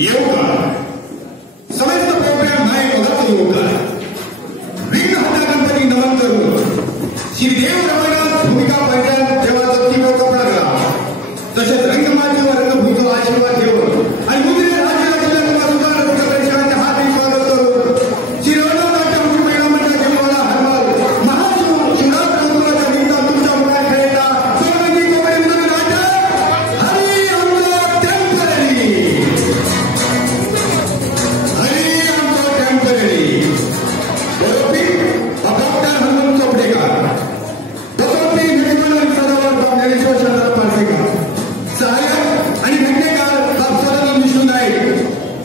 येऊ का समस्त प्रोग्राम नाही बघत येऊ का विघ्न हटा गणपती नमन करून श्रीदेव रमणात भूमिका पाहिजे जेव्हा दत्ती कपडा तसेच रंगमातीवर रंगभूमीचा आशीर्वाद घेऊन आणि मुद्रे राज्याला सुधार प्रदेशाचे हार्दिक स्वागत करून श्री रवनाथच्या महिला मंडळ घेऊन मला हरवाल महाशिव शिवरात्र निमित्त तुमच्या मुलात खेळता सोनगी कोपरी राजा हरी आमचा temporary doctor Hanumant Chopdekar doctor Nirmal Sadavar Dnyaneshwar Chandra Parsekar सहाय्यक आणि घंटेकार सदानंद विष्णू नाईक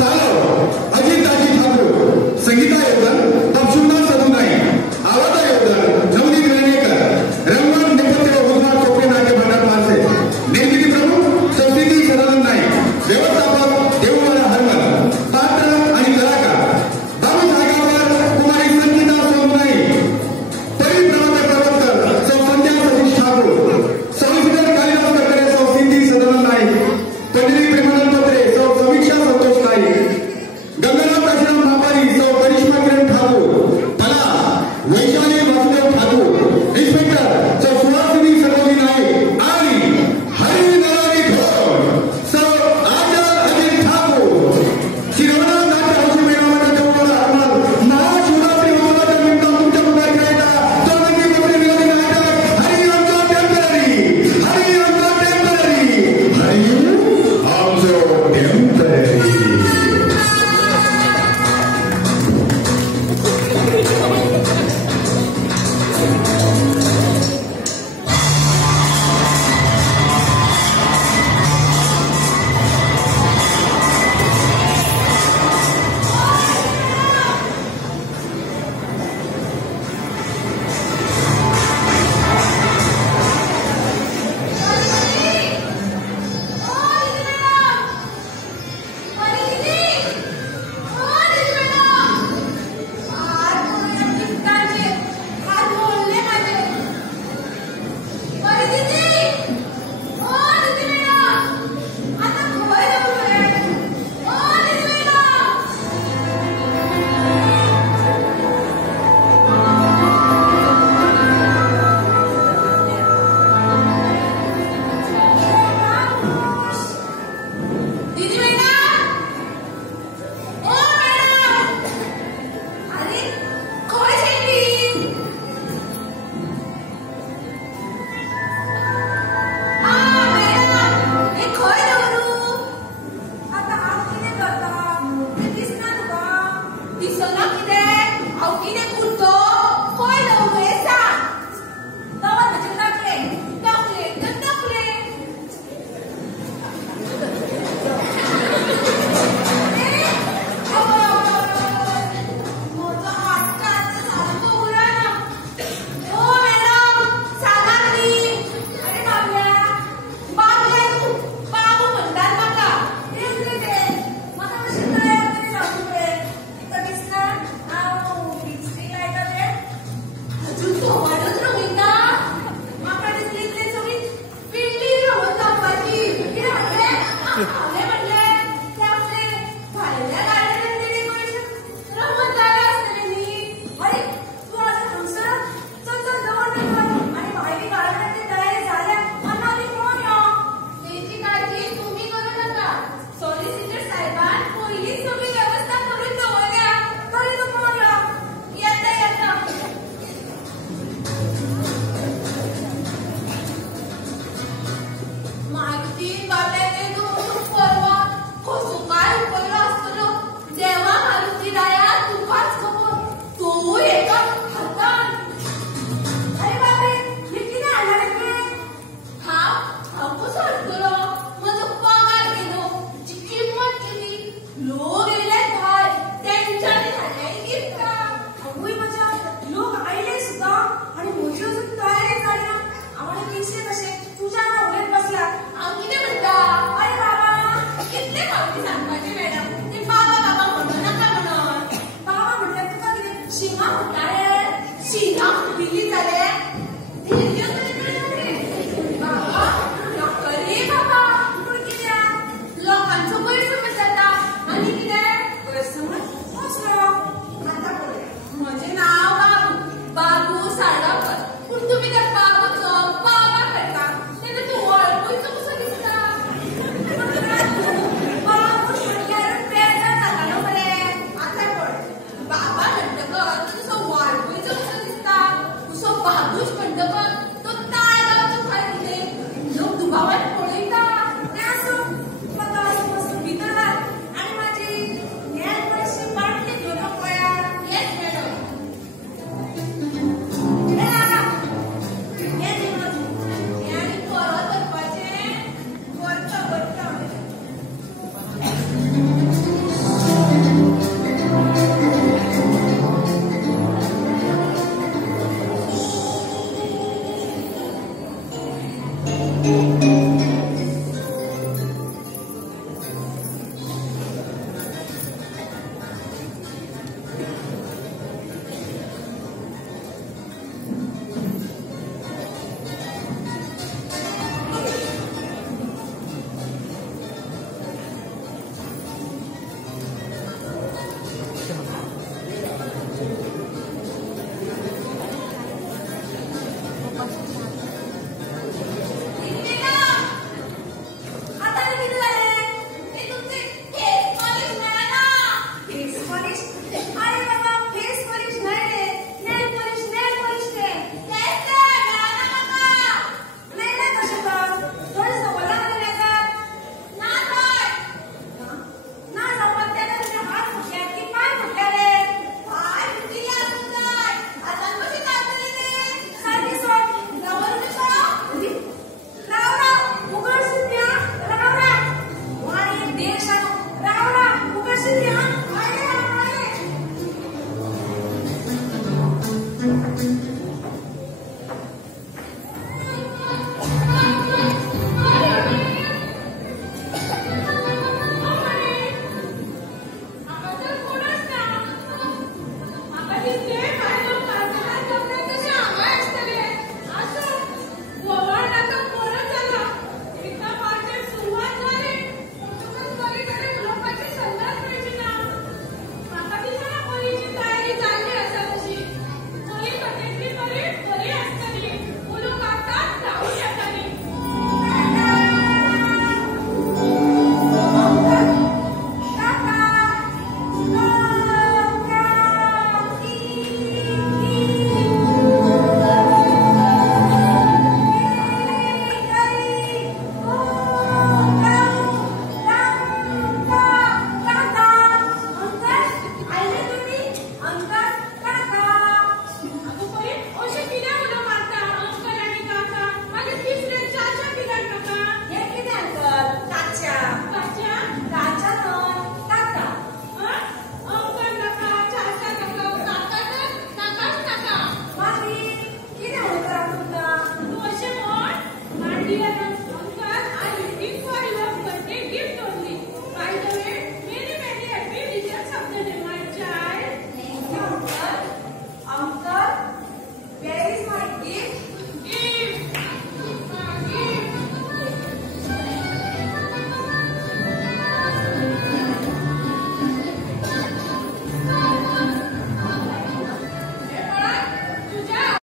तालव अजितदाजी ठाकूर संगीता योगदान तपशुंदार सदू नाईक आवाजा योगदान नवनीत राणेकर रंगमन नेपथ्य गुजरात चोपडे नाट्य भांडार पारसे निर्मिती प्रमुख संस्कृती सदानंद नाईक व्यवस्थापक देवमाला हरमल पात्र आणि कलाकार बाबू जागावर कुमारी संगीता सोनू नाईक परिप्रमाणे प्रवर्तक सौ संध्या सतीश ठाकूर सॉलिसिटर कालिदास कडे सौ सिद्धी सदानंद नाईक